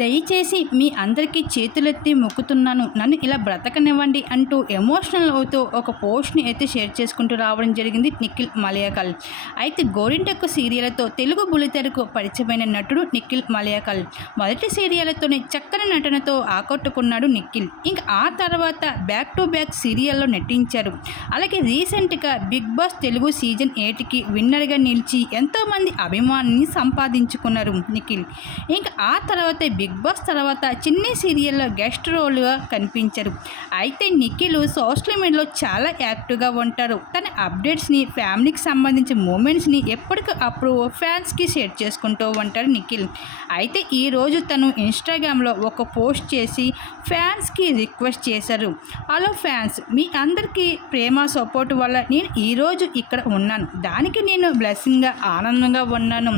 దయచేసి మీ అందరికీ చేతులెత్తి మొక్కుతున్నాను. నన్ను ఇలా బ్రతకనివ్వండి అంటూ ఎమోషనల్ అవుతూ ఒక పోస్ట్ని అయితే షేర్ చేసుకుంటూ రావడం జరిగింది నిఖిల్ మలయాకల్. అయితే గోరింటెక్కు సీరియల్తో తెలుగు బులితెరకు పరిచయమైన నటుడు నిఖిల్ మలయాకల్. మొదటి సీరియల్తోనే చక్కని నటనతో ఆకట్టుకున్నాడు నిఖిల్. ఇంకా ఆ తర్వాత బ్యాక్ టు బ్యాక్ సీరియల్లో నటించారు. అలాగే రీసెంట్గా బిగ్ బాస్ తెలుగు సీజన్ ఎయిట్కి విన్నర్గా నిలిచి ఎంతోమంది అభిమానాన్ని సంపాదించుకున్నారు నిఖిల్. ఇంకా ఆ తర్వాత బిగ్ బాస్ తర్వాత చిన్ని సీరియల్లో గెస్ట్ రోల్గా కనిపించారు. అయితే నిఖిల్ సోషల్ మీడియాలో చాలా యాక్టివ్గా ఉంటారు. తన అప్డేట్స్ని ఫ్యామిలీకి సంబంధించిన మూమెంట్స్ని ఎప్పటికీ అప్పుడు ఫ్యాన్స్కి షేర్ చేసుకుంటూ ఉంటారు నిఖిల్. అయితే ఈరోజు తను ఇన్స్టాగ్రామ్లో ఒక పోస్ట్ చేసి ఫ్యాన్స్కి రిక్వెస్ట్ చేశారు. హలో ఫ్యాన్స్ మీ అందరికీ ప్రేమ సపోర్ట్ వల్ల నేను ఈరోజు ఇక్కడ ఉన్నాను. దానికి నేను బ్లెస్సింగ్గా ఆనందంగా ఉన్నాను.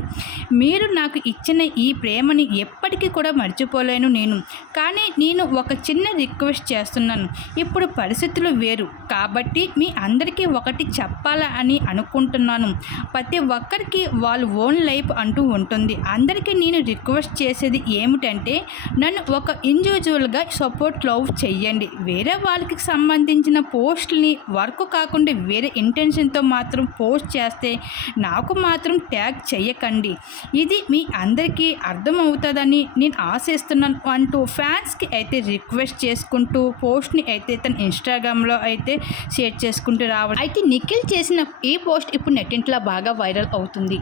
మీరు నాకు ఇచ్చిన ఈ ప్రేమని ఎప్పటికీ కూడా మర్చిపోలేను నేను. కానీ నేను ఒక చిన్న రిక్వెస్ట్ చేస్తున్నాను. ఇప్పుడు పరిస్థితులు వేరు. కాబట్టి మీ అందరికీ ఒకటి చెప్పాలా అని అనుకుంటున్నాను. ప్రతి ఒక్కరికి వాళ్ళ ఓన్ లైఫ్ అంటూ ఉంటుంది. అందరికీ నేను రిక్వెస్ట్ చేసేది ఏమిటంటే నన్ను ఒక ఇండివిజువల్గా సపోర్ట్ లవ్ చెయ్యండి. వేరే వాళ్ళకి సంబంధించిన పోస్ట్ని వర్క్ కాకుండా వేరే ఇంటెన్షన్తో మాత్రం పోస్ట్ చేస్తే నాకు మాత్రం ట్యాగ్ చెయ్యకండి. ఇది మీ అందరికీ అర్థమవుతుందని నేను ఆశిస్తున్నాను అంటూ ఫ్యాన్స్కి అయితే రిక్వెస్ట్ చేసుకుంటూ పోస్ట్ని అయితే తన ఇన్స్టాగ్రామ్లో అయితే షేర్ చేసుకుంటూ రావడం. అయితే నిఖిల్ చేసిన ఈ పోస్ట్ ఇప్పుడు నెట్టింట్లో బాగా వైరల్ అవుతుంది.